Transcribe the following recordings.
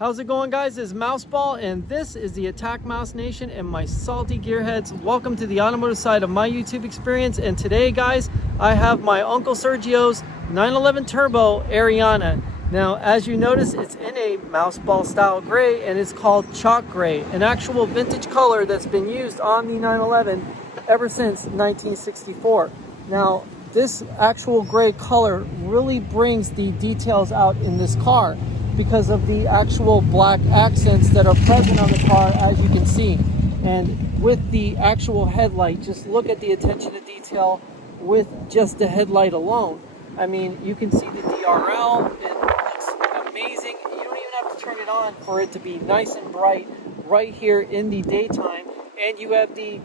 How's it going, guys? This is Mouseball, and this is the Attack Mouse Nation and my salty gearheads. Welcome to the automotive side of my YouTube experience. And today, guys, I have my Uncle Sergio's 911 Turbo Arianna. Now, as you notice, it's in a Mouseball style gray, and it's called chalk gray, an actual vintage color that's been used on the 911 ever since 1964. Now, this actual gray color really brings the details out in this car, because of the actual black accents that are present on the car, as you can see. And with the actual headlight, just look at the attention to detail with just the headlight alone. I mean, you can see the DRL, it looks amazing. You don't even have to turn it on for it to be nice and bright right here in the daytime. And you have the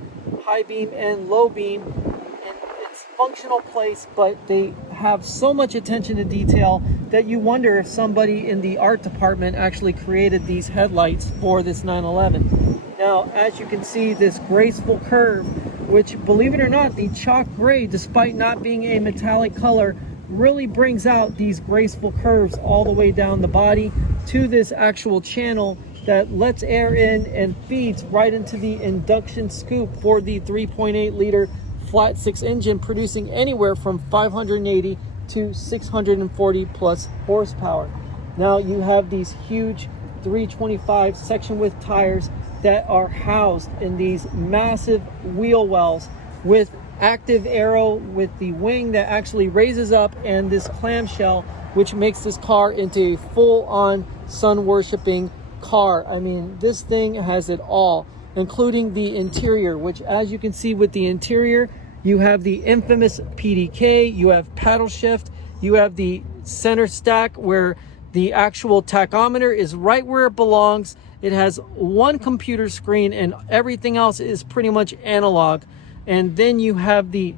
high beam and low beam in its functional place, but they have so much attention to detail that you wonder if somebody in the art department actually created these headlights for this 911. Now, as you can see, this graceful curve, which, believe it or not, the chalk gray, despite not being a metallic color, really brings out these graceful curves all the way down the body to this actual channel that lets air in and feeds right into the induction scoop for the 3.8 liter flat six engine, producing anywhere from 580 to 640 plus horsepower. Now you have these huge 325 section width tires that are housed in these massive wheel wells with active aero, with the wing that actually raises up, and this clamshell, which makes this car into a full-on sun worshipping car. I mean, this thing has it all, including the interior, which, as you can see with the interior, you have the infamous PDK, you have paddle shift, you have the center stack where the actual tachometer is right where it belongs. It has one computer screen and everything else is pretty much analog. And then you have the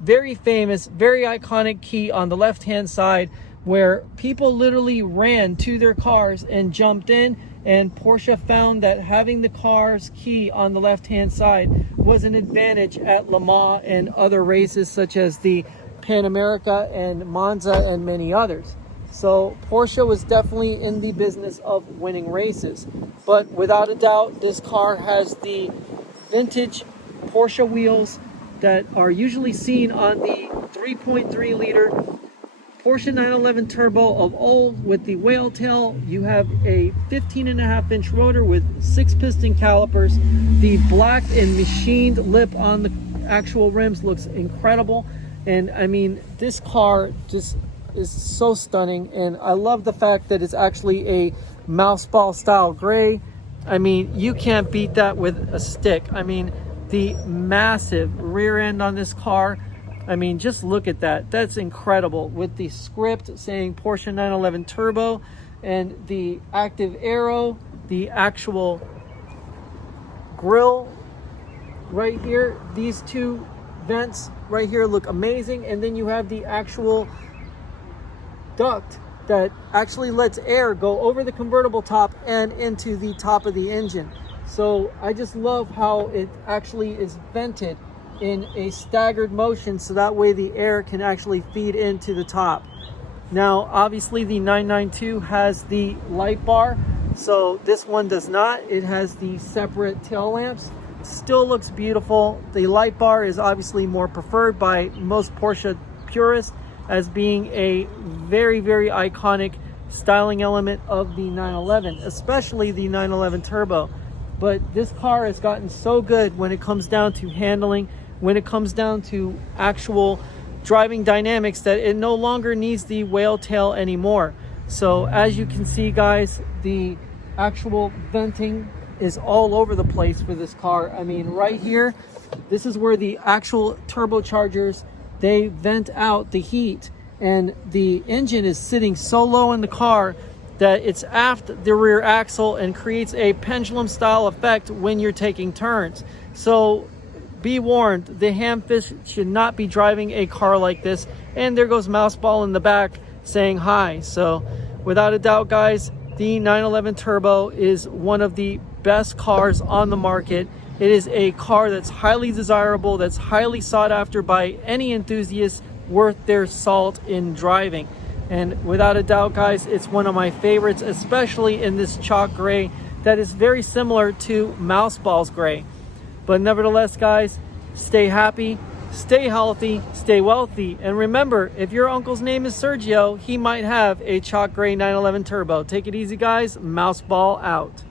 very famous, very iconic key on the left-hand side, where people literally ran to their cars and jumped in, and Porsche found that having the car's key on the left-hand side was an advantage at Le Mans and other races such as the Pan America and Monza and many others. So Porsche was definitely in the business of winning races. But without a doubt, this car has the vintage Porsche wheels that are usually seen on the 3.3 liter Porsche 911 Turbo of old with the whale tail. You have a 15.5-inch rotor with 6 piston calipers. The black and machined lip on the actual rims looks incredible. And I mean, this car just is so stunning. And I love the fact that it's actually a Mouseball style gray. I mean, you can't beat that with a stick. I mean, the massive rear end on this car, I mean, just look at that. That's incredible, with the script saying Porsche 911 Turbo and the active aero, the actual grille right here. These two vents right here look amazing. And then you have the actual duct that actually lets air go over the convertible top and into the top of the engine. So I just love how it actually is vented in a staggered motion, so that way the air can actually feed into the top. Now, obviously the 992 has the light bar, so this one does not. It has the separate tail lamps. Still looks beautiful. The light bar is obviously more preferred by most Porsche purists as being a very, very iconic styling element of the 911, especially the 911 Turbo. But this car has gotten so good when it comes down to handling, when it comes down to actual driving dynamics, that it no longer needs the whale tail anymore. So as you can see, guys, the actual venting is all over the place for this car. I mean, right here, this is where the actual turbochargers, they vent out the heat, and the engine is sitting so low in the car that it's aft the rear axle and creates a pendulum style effect when you're taking turns. So be warned, the hamfish should not be driving a car like this. And there goes Mouseball in the back saying hi. So without a doubt, guys, the 911 Turbo is one of the best cars on the market. It is a car that's highly desirable, that's highly sought after by any enthusiast worth their salt in driving. And without a doubt, guys, it's one of my favorites, especially in this chalk gray that is very similar to Mouse Ball's gray. But nevertheless, guys, stay happy, stay healthy, stay wealthy. And remember, if your uncle's name is Sergio, he might have a chalk gray 911 turbo. Take it easy, guys. Mouse Ball out.